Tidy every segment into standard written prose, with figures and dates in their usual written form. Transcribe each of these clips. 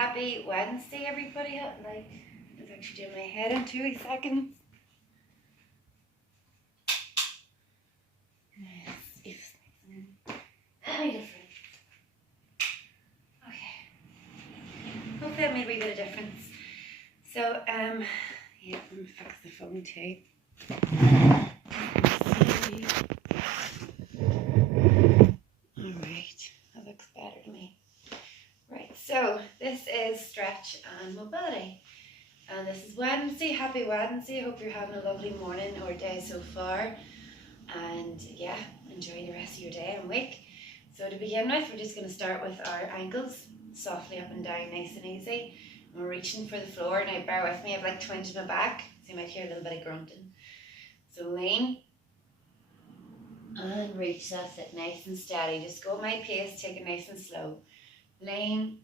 Happy Wednesday, everybody. I was actually doing my head in 2 seconds. If any different. Okay. Hopefully that made a wee bit of difference. So, yeah, I'm gonna fix the phone too. Alright, that looks better to me. Right, so this is stretch and mobility. And this is Wednesday. Happy Wednesday. I hope you're having a lovely morning or day so far. And yeah, enjoy the rest of your day and week. So to begin with, we're just going to start with our ankles, softly up and down, nice and easy. And we're reaching for the floor. Now bear with me, I've like twinged my back, so you might hear a little bit of grunting. So lean and reach, that's it, nice and steady. Just go at my pace, take it nice and slow. Lean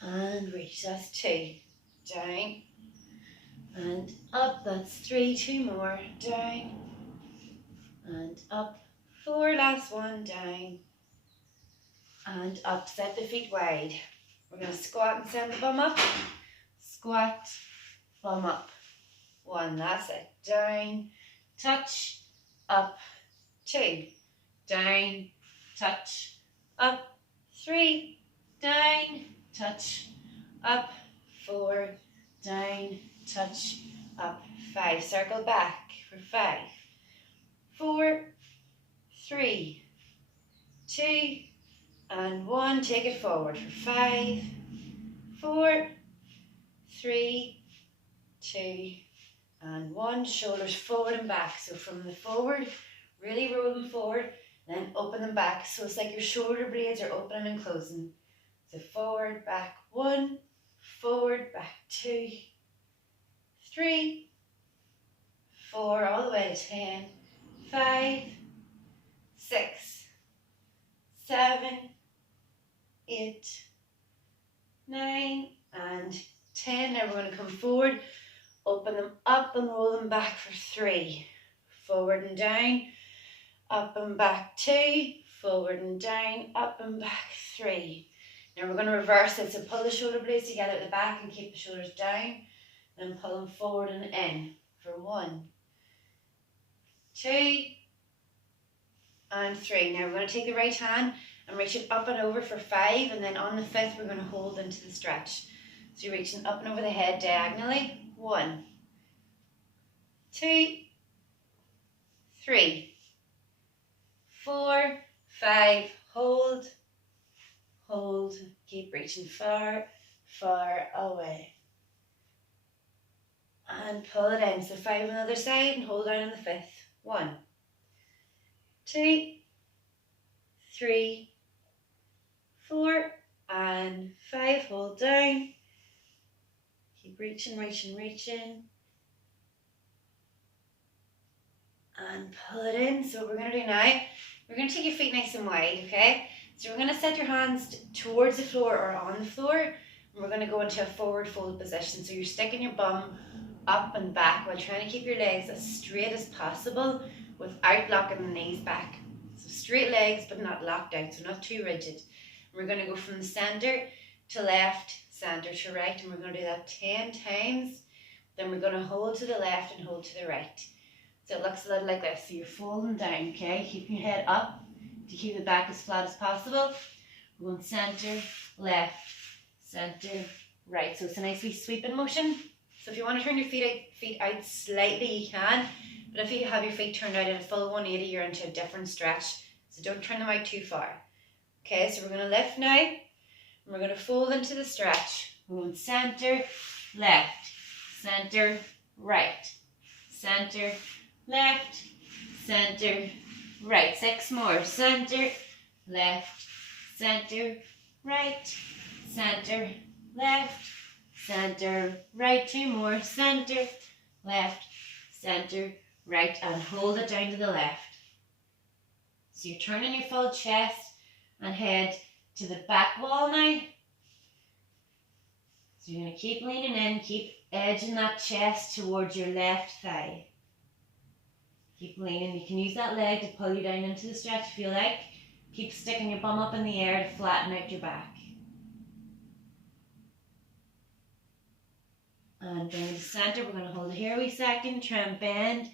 and reach, that's 2. Down and up, that's 3, 2 more, down and up, 4, last one, down and up. Set the feet wide. We're going to squat and send the bum up, squat, bum up, 1, that's it, down, touch, up, 2, down, touch, up, 3, down, touch, up, 4, down, touch, up, 5, circle back for 5, 4, 3, 2, and 1, take it forward for 5, 4, 3, 2, and 1, shoulders forward and back. So from the forward, really roll them forward, then open them back. So it's like your shoulder blades are opening and closing. So forward, back, 1, forward, back, 2, 3, 4, all the way to 10, 5, 6, 7, 8, 9, and 10. Now we're going to come forward, open them up and roll them back for 3, forward and down, up and back 2, forward and down, up and back 3. Now we're going to reverse it, so pull the shoulder blades together at the back and keep the shoulders down, then pull them forward and in for 1, 2, and 3. Now we're going to take the right hand and reach it up and over for 5, and then on the 5th we're going to hold into the stretch. So you're reaching up and over the head diagonally, 1, 2, 3, 4, 5, hold, hold, keep reaching far, far away. And pull it in, so 5 on the other side and hold down on the 5th. 1, 2, 3, 4, and 5, hold down. Keep reaching, reaching, reaching. And pull it in. So what we're going to do now, we're going to take your feet nice and wide, okay? So we're going to set your hands towards the floor or on the floor, and we're going to go into a forward fold position. So you're sticking your bum up and back while trying to keep your legs as straight as possible without locking the knees back. So straight legs but not locked out, so not too rigid. We're going to go from the center to left, center to right, and we're going to do that 10 times. Then we're going to hold to the left and hold to the right. So it looks a little like this. So you're folding down, okay? Keeping your head up to keep the back as flat as possible. We're going center, left, center, right. So it's a nice wee sweeping motion. So if you want to turn your feet out slightly, you can. But if you have your feet turned out at a full 180, you're into a different stretch. So don't turn them out too far. Okay, so we're going to lift now. And we're going to fold into the stretch. We're going center, left, center, right, center, left, center, right. 6 more. Center, left, center, right, center, left, center, right. 2 more. Center, left, center, right. And hold it down to the left. So you're turning your full chest and head to the back wall now. So you're going to keep leaning in, keep edging that chest towards your left thigh. Keep leaning. You can use that leg to pull you down into the stretch if you like. Keep sticking your bum up in the air to flatten out your back. And bring it to center. We're going to hold it here a wee second. Try and bend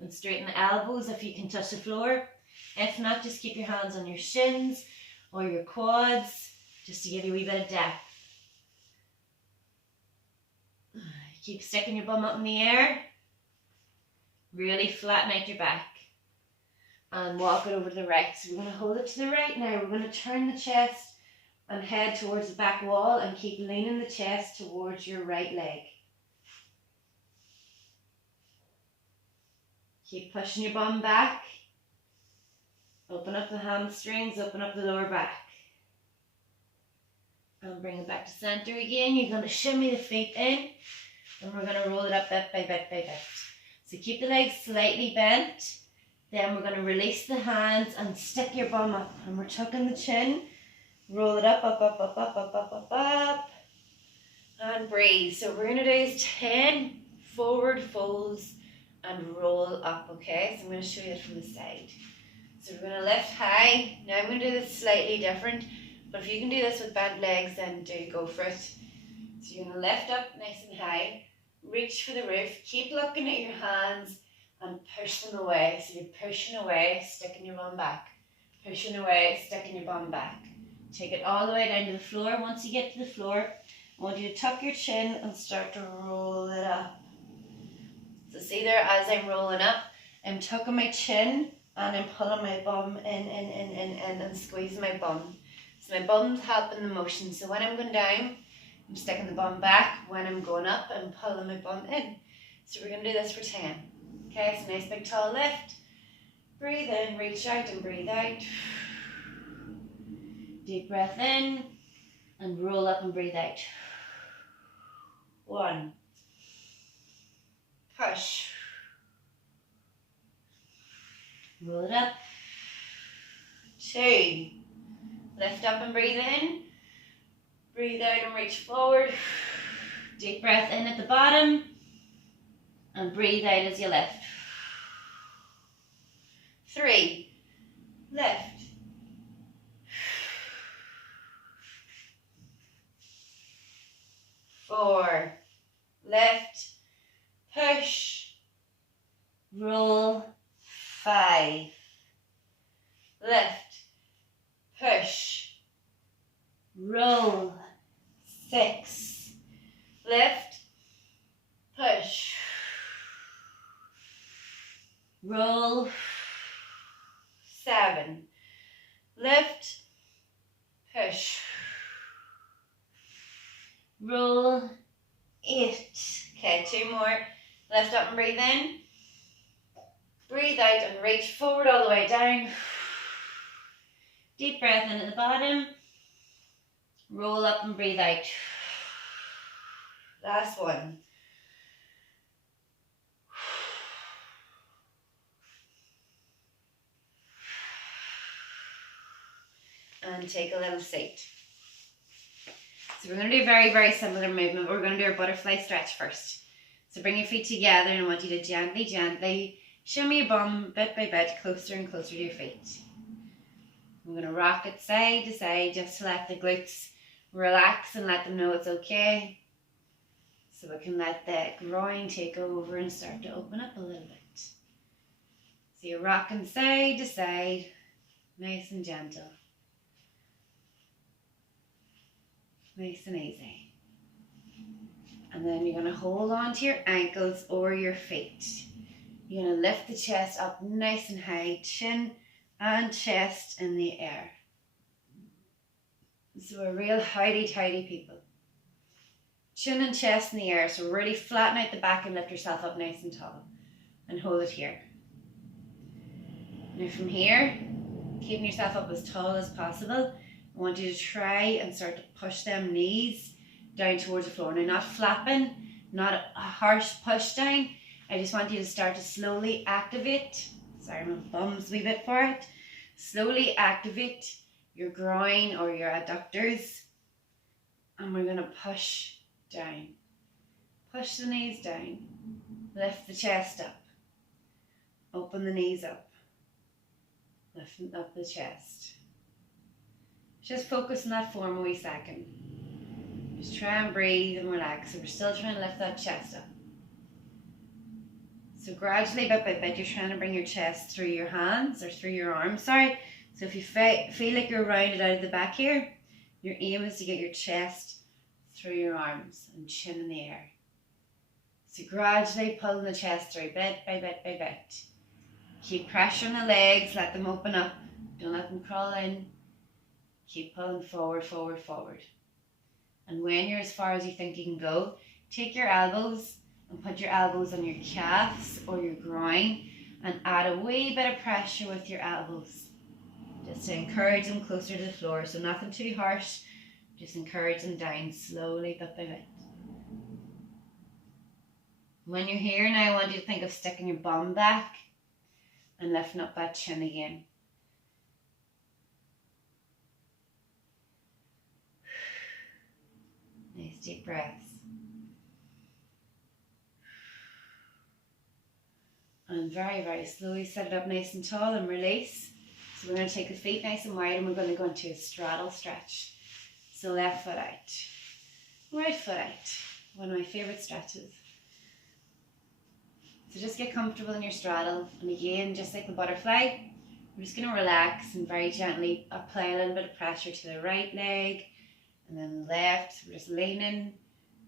and straighten the elbows if you can touch the floor. If not, just keep your hands on your shins or your quads, just to give you a wee bit of depth. Keep sticking your bum up in the air. Really flatten out your back. And walk it over to the right. So we're going to hold it to the right now. We're going to turn the chest and head towards the back wall and keep leaning the chest towards your right leg. Keep pushing your bum back. Open up the hamstrings, open up the lower back. And bring it back to center again. You're going to shimmy the feet in. And we're going to roll it up bit by bit by bit. So keep the legs slightly bent. Then we're going to release the hands and stick your bum up. And we're tucking the chin. Roll it up, up, up, up, up, up, up, up, up. And breathe. So we're going to do is 10 forward folds and roll up, okay? So I'm going to show you that from the side. So we're going to lift high. Now I'm going to do this slightly different. But if you can do this with bent legs, then do go for it. So you're going to lift up nice and high. Reach for the roof. Keep looking at your hands and push them away. So you're pushing away, sticking your bum back. Pushing away, sticking your bum back. Take it all the way down to the floor. Once you get to the floor, I want you to tuck your chin and start to roll it up. So see there, as I'm rolling up, I'm tucking my chin and I'm pulling my bum in and squeezing my bum. So my bum's helping the motion. So when I'm going down, I'm sticking the bum back. When I'm going up, I'm pulling my bum in. So we're going to do this for 10. Okay, so nice big tall lift. Breathe in, reach out and breathe out. Deep breath in and roll up and breathe out. 1. Push. Roll it up. 2. Lift up and breathe in. Breathe out and reach forward. Deep breath in at the bottom. And breathe out as you lift. 3. Lift. 4. Lift. Push. Roll. 5. Lift. Push. Roll. 6. Lift. Push. Roll. 7. Lift. Push. Roll. 8. Okay, 2 more. Lift up and breathe in. Breathe out and reach forward all the way down. Deep breath in at the bottom. Roll up and breathe out. Last one. And take a little seat. So we're going to do a very, very similar movement. We're going to do our butterfly stretch first. So bring your feet together and I want you to gently, gently shimmy your bum bit by bit closer and closer to your feet. I'm going to rock it side to side just to let the glutes relax and let them know it's okay. So we can let the groin take over and start to open up a little bit. So you're rocking side to side, nice and gentle. Nice and easy. And then you're going to hold on to your ankles or your feet. You're going to lift the chest up nice and high, chin and chest in the air. So we're real howdy-tidy people. Chin and chest in the air, so really flatten out the back and lift yourself up nice and tall. And hold it here. Now from here, keeping yourself up as tall as possible, I want you to try and start to push them knees down towards the floor. Now not flapping, not a harsh push down. I just want you to start to slowly activate. Sorry, my bum's a wee bit for it. Slowly activate your groin or your adductors. And we're going to push down. Push the knees down. Lift the chest up. Open the knees up. Lifting up the chest. Just focus on that form a wee second. Just try and breathe and relax. So we're still trying to lift that chest up. So gradually, bit by bit, you're trying to bring your chest through your hands or through your arms, sorry. So if you feel like you're rounded out of the back here, your aim is to get your chest through your arms and chin in the air. So gradually pulling the chest through, bit by bit by bit. Keep pressure on the legs, let them open up. Don't let them crawl in. Keep pulling forward, forward, forward. And when you're as far as you think you can go, take your elbows and put your elbows on your calves or your groin and add a wee bit of pressure with your elbows. Just to encourage them closer to the floor. So nothing too harsh, just encourage them down slowly, bit by bit. When you're here now, I want you to think of sticking your bum back and lifting up that chin again. Nice deep breaths. And very, very slowly set it up nice and tall and release. So we're going to take the feet nice and wide and we're going to go into a straddle stretch. So left foot out, right foot out. One of my favourite stretches. So just get comfortable in your straddle. And again, just like the butterfly, we're just going to relax and very gently apply a little bit of pressure to the right leg and then the left. We're just leaning,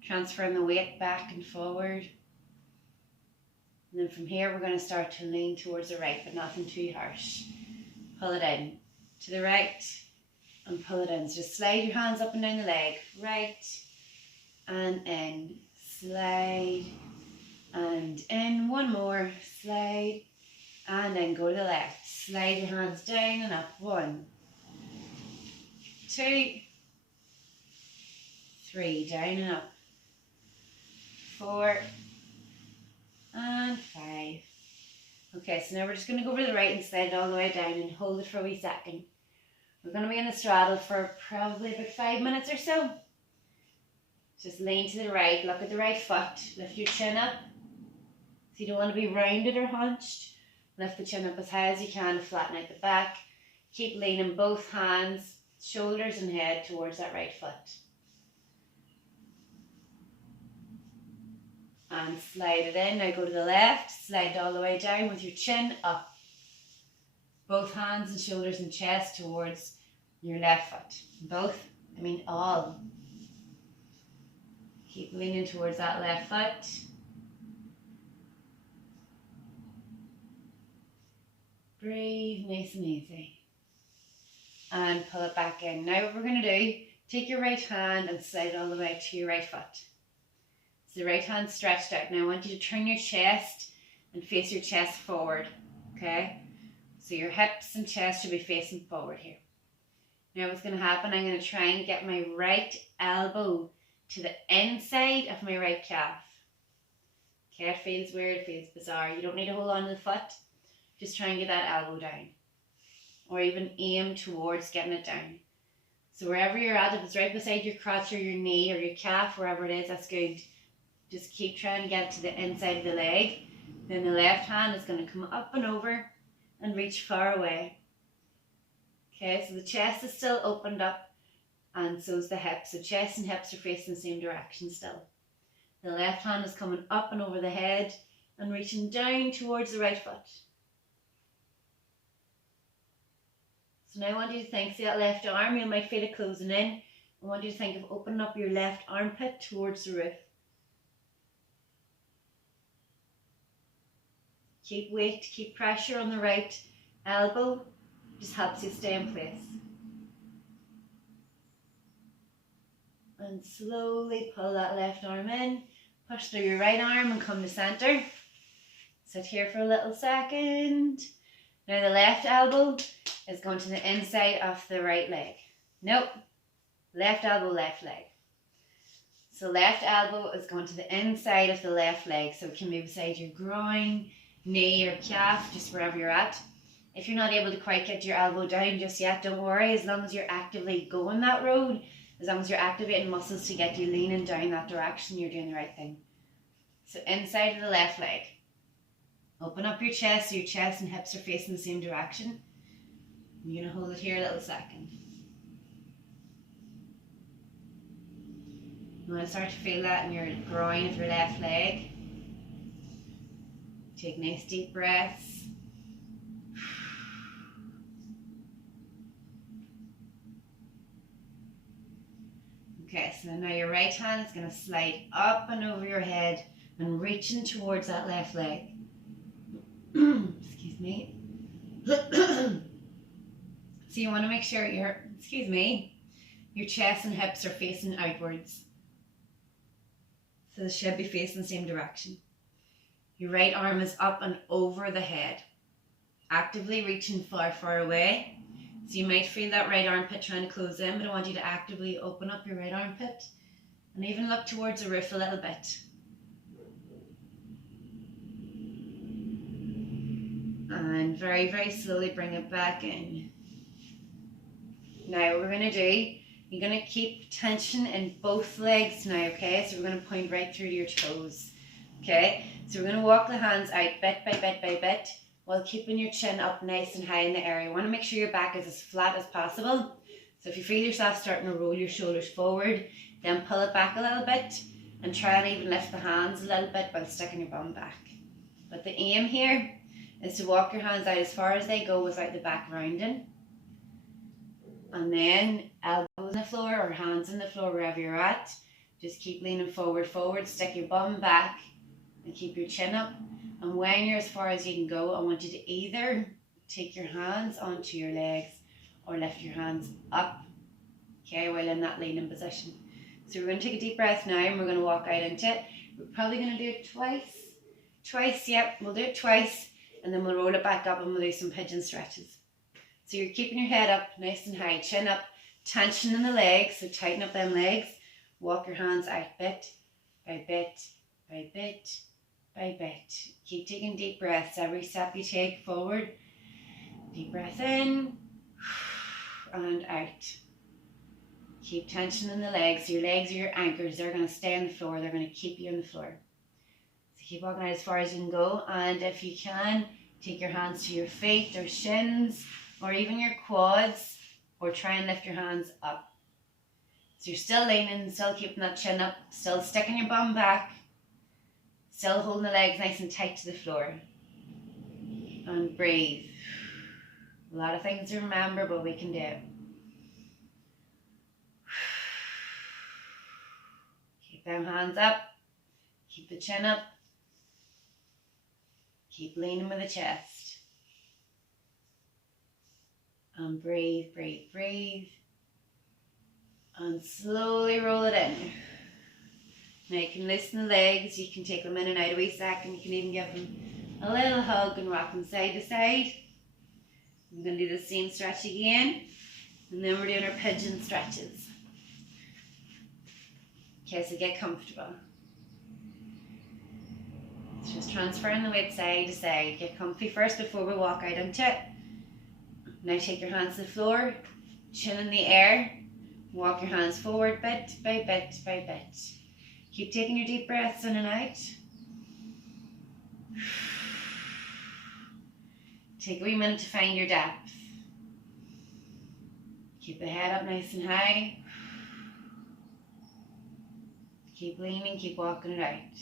transferring the weight back and forward. And then from here, we're going to start to lean towards the right, but nothing too harsh. Pull it in to the right and pull it in. So just slide your hands up and down the leg. Right and in. Slide and in. One more. Slide and then go to the left. Slide your hands down and up. 1, 2, 3. Down and up. 4 and 5. Okay, so now we're just going to go over to the right and slide it all the way down and hold it for a wee second. We're going to be in a straddle for probably about 5 minutes or so. Just lean to the right, look at the right foot, lift your chin up. So you don't want to be rounded or hunched. Lift the chin up as high as you can to flatten out the back. Keep leaning both hands, shoulders and head towards that right foot. And slide it in. Now go to the left, slide all the way down with your chin up. Both hands and shoulders and chest towards your left foot. Both, I mean all. Keep leaning towards that left foot. Breathe nice and easy. And pull it back in. Now what we're going to do, take your right hand and slide it all the way to your right foot. So the right hand stretched out. Now I want you to turn your chest and face your chest forward, okay? So your hips and chest should be facing forward here. Now what's going to happen, I'm going to try and get my right elbow to the inside of my right calf. Okay, it feels weird, it feels bizarre. You don't need to hold on to the foot. Just try and get that elbow down. Or even aim towards getting it down. So wherever you're at, if it's right beside your crotch or your knee or your calf, wherever it is, that's good. Just keep trying to get it to the inside of the leg. Then the left hand is going to come up and over and reach far away. Okay, so the chest is still opened up and so is the hips. So chest and hips are facing the same direction still. The left hand is coming up and over the head and reaching down towards the right foot. So now I want you to think, see that left arm, you might feel it closing in. I want you to think of opening up your left armpit towards the roof. Keep weight, keep pressure on the right elbow. Just helps you stay in place. And slowly pull that left arm in. Push through your right arm and come to center. Sit here for a little second. Now the left elbow is going to the inside of the right leg. Nope. Left elbow, left leg. So left elbow is going to the inside of the left leg. So it can be beside your groin, knee or calf, just wherever you're at. If you're not able to quite get your elbow down just yet, don't worry. As long as you're actively going that road, as long as you're activating muscles to get you leaning down that direction, you're doing the right thing. So inside of the left leg. Open up your chest so your chest and hips are facing the same direction. You're going to hold it here a little second. You want to start to feel that in your groin of your left leg. Take nice deep breaths. Okay, so now your right hand is going to slide up and over your head and reaching towards that left leg. Excuse me. So you want to make sure your chest and hips are facing outwards. So they should be facing the same direction. Your right arm is up and over the head, actively reaching far, far away. So you might feel that right armpit trying to close in, but I want you to actively open up your right armpit and even look towards the roof a little bit. And very, very slowly bring it back in. Now what we're going to do, you're going to keep tension in both legs now, okay? So we're going to point right through to your toes, okay? So we're going to walk the hands out bit by bit by bit while keeping your chin up nice and high in the air. You want to make sure your back is as flat as possible. So if you feel yourself starting to roll your shoulders forward, then pull it back a little bit and try and even lift the hands a little bit while sticking your bum back. But the aim here is to walk your hands out as far as they go without the back rounding. And then elbows on the floor or hands on the floor wherever you're at. Just keep leaning forward, stick your bum back and keep your chin up. And when you're as far as you can go, I want you to either take your hands onto your legs or lift your hands up, okay, while in that leaning position. So we're going to take a deep breath now and we're going to walk out into it. We're probably going to do it twice, yep, we'll do it twice and then we'll roll it back up and we'll do some pigeon stretches. So you're keeping your head up nice and high, chin up, tension in the legs, so tighten up them legs. Walk your hands out bit by bit by bit by bit. Keep taking deep breaths. Every step you take forward, deep breath in and out. Keep tension in the legs. Your legs are your anchors. They're going to stay on the floor. They're going to keep you on the floor. So keep walking out as far as you can go. And if you can, take your hands to your feet or shins or even your quads, or try and lift your hands up. So you're still leaning, still keeping that chin up, still sticking your bum back, still holding the legs nice and tight to the floor. And breathe. A lot of things to remember, but we can do it. Keep them hands up, keep the chin up, keep leaning with the chest. And breathe, breathe, breathe. And slowly roll it in. Now you can loosen the legs, you can take them in and out a wee second, you can even give them a little hug and rock them side to side. I'm going to do the same stretch again, and then we're doing our pigeon stretches. Okay, so get comfortable. It's just transferring the weight side to side. Get comfy first before we walk out into it. Now take your hands to the floor, chin in the air, walk your hands forward bit by bit by bit. Keep taking your deep breaths in and out. Take a wee minute to find your depth. Keep the head up nice and high. Keep leaning, keep walking it out.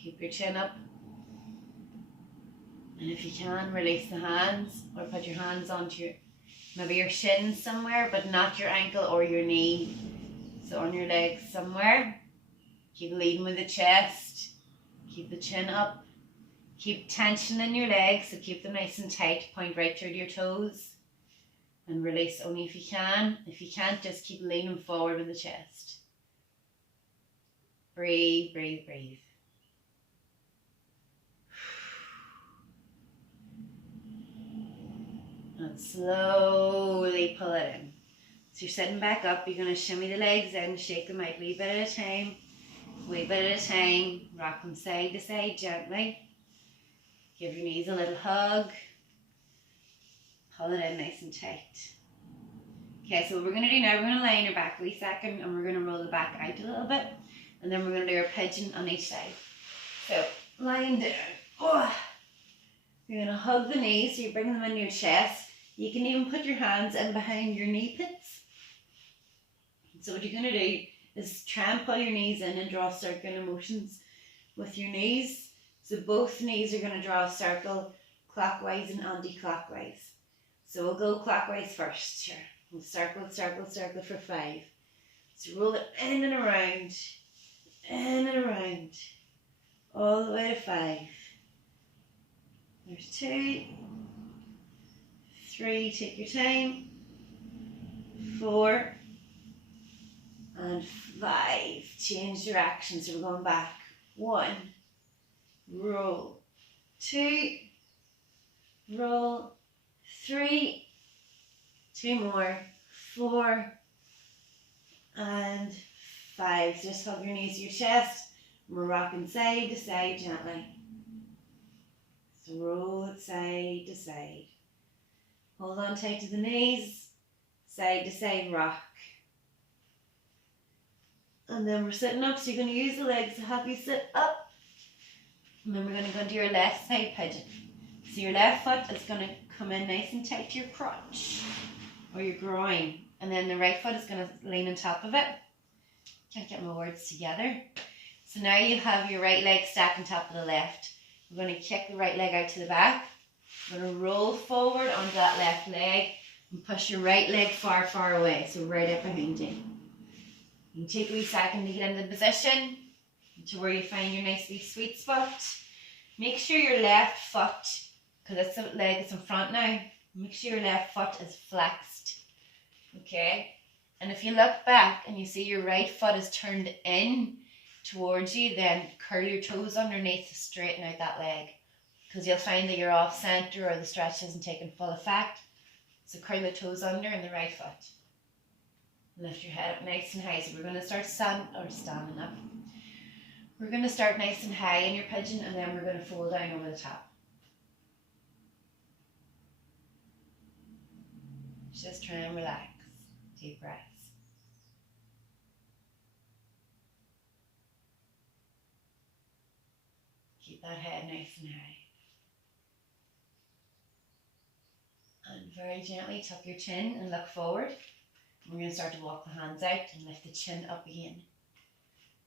Keep your chin up. And if you can, release the hands or put your hands onto maybe your shins somewhere, but not your ankle or your knee. So on your legs somewhere. Keep leading with the chest. Keep the chin up. Keep tension in your legs, so keep them nice and tight. Point right through to your toes. And release only if you can. If you can't, just keep leaning forward with the chest. Breathe, breathe, breathe. And slowly pull it in. So you're sitting back up, you're going to shimmy the legs in, shake them out a wee bit at a time. Wee bit at a time. Rock them side to side gently. Give your knees a little hug. Pull it in nice and tight. Okay, so what we're going to do now, we're going to lie on your back a wee second and we're going to roll the back out a little bit. And then we're going to do our pigeon on each side. So, lying down. Oh. You're going to hug the knees, so you bring them in your chest. You can even put your hands in behind your knee pits. So what you're going to do is try and pull your knees in and draw circular motions with your knees. So both knees are going to draw a circle clockwise and anti-clockwise. So we'll go clockwise first. Sure. We'll circle, circle, circle for 5. So roll it in and around, all the way to 5. There's 2, 3, take your time, 4, and 5. Change direction, so we're going back. 1, roll, 2, roll, 3, 2 more, 4, and 5. So just hug your knees to your chest. We're rocking side to side gently. So roll it side to side. Hold on tight to the knees. Side to side rock. And then we're sitting up, so you're going to use the legs to help you sit up. And then we're going to go into your left side pigeon. So your left foot is going to come in nice and tight to your crotch or your groin. And then the right foot is going to lean on top of it. Can't get my words together. So now you have your right leg stacked on top of the left. We're going to kick the right leg out to the back. We're going to roll forward onto that left leg and push your right leg far, far away. So right up behind you. You can take a wee second to get into the position to where you find your nice wee sweet spot. Make sure your left foot, because it's the leg that's in front now, make sure your left foot is flexed. Okay? And if you look back and you see your right foot is turned in towards you, then curl your toes underneath to straighten out that leg. Because you'll find that you're off center or the stretch isn't taking full effect. So curl the toes under in the right foot. Lift your head up nice and high. So we're going to start standing up. We're going to start nice and high in your pigeon, and then we're going to fold down over the top. Just try and relax. Deep breaths. Keep that head nice and high. And very gently tuck your chin and look forward. We're going to start to walk the hands out and lift the chin up again.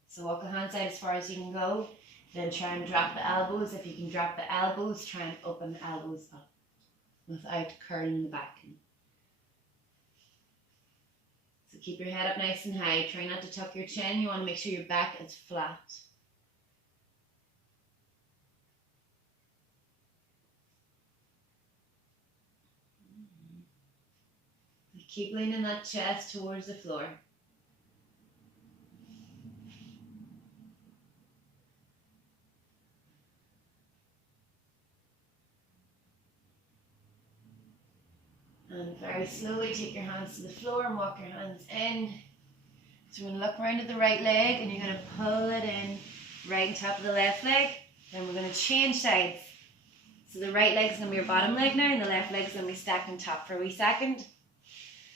So walk the hands out as far as you can go. Then try and drop the elbows. If you can drop the elbows, try and open the elbows up without curling the back. So keep your head up nice and high. Try not to tuck your chin. You want to make sure your back is flat. Keep leaning that chest towards the floor. And very slowly take your hands to the floor and walk your hands in. So we're going to look around at the right leg and you're going to pull it in right on top of the left leg. Then we're going to change sides. So the right leg is going to be your bottom leg now and the left leg is going to be stacked on top for a wee second.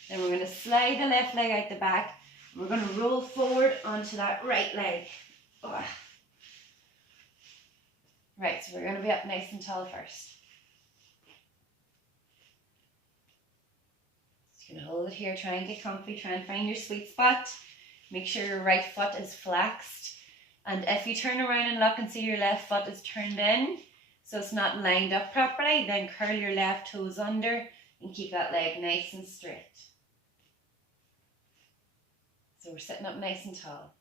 Then we're going to slide the left leg out the back. We're going to roll forward onto that right leg. Oh. Right, so we're going to be up nice and tall first. Just going to hold it here, try and get comfy, try and find your sweet spot. Make sure your right foot is flexed. And if you turn around and look and see your left foot is turned in, so it's not lined up properly, then curl your left toes under and keep that leg nice and straight. So we're sitting up nice and tall.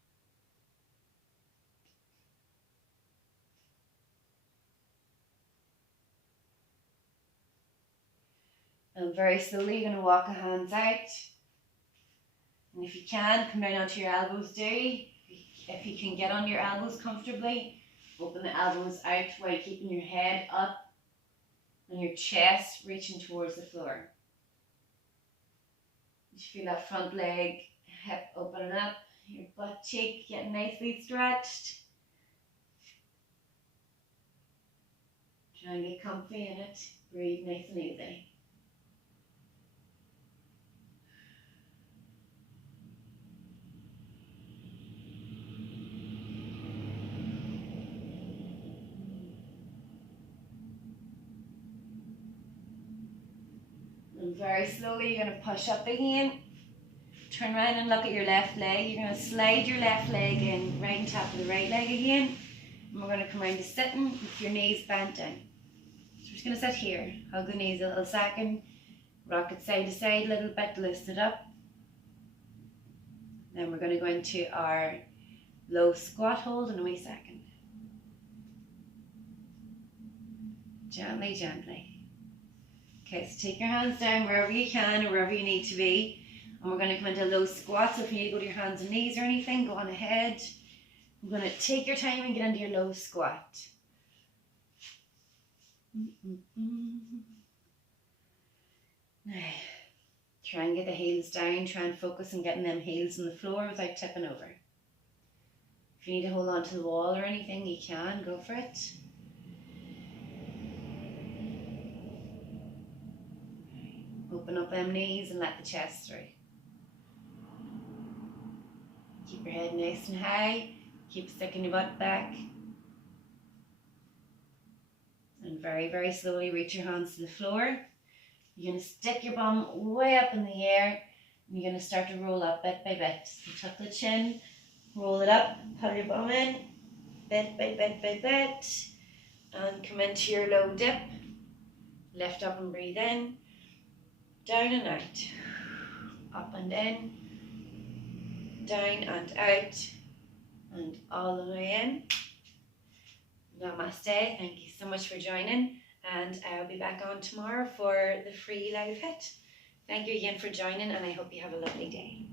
And very slowly you're going to walk the hands out. And if you can, come down onto your elbows do. If you can get on your elbows comfortably, open the elbows out while keeping your head up and your chest reaching towards the floor. You should feel that front leg, hip opening up, your butt cheek getting nicely stretched. Try and get comfy in it. Breathe nice and easy. And very slowly you're going to push up again. turn around and look at your left leg. You're going to slide your left leg in right on top of the right leg again. And we're going to come around to sitting with your knees bent down. So we're just going to sit here. Hug the knees a little second. Rock it side to side a little bit, listen it up. Then we're going to go into our low squat hold in a wee second. Gently, gently. Okay, so take your hands down wherever you can or wherever you need to be. And we're going to come into a low squat. So if you need to go to your hands and knees or anything, go on ahead. I'm going to take your time and get into your low squat. Now, try and get the heels down. Try and focus on getting them heels on the floor without tipping over. If you need to hold on to the wall or anything, you can. Go for it. Open up them knees and let the chest through. Keep your head nice and high. Keep sticking your butt back. And very, very slowly reach your hands to the floor. You're going to stick your bum way up in the air. And you're going to start to roll up bit by bit. So tuck the chin, roll it up, pull your bum in, bit by bit by bit. And come into your low dip. Lift up and breathe in. Down and out. Up and in. Down and out. And all the way in. Namaste. Thank you so much for joining. And I'll be back on tomorrow for the free live hit. Thank you again for joining, and I hope you have a lovely day.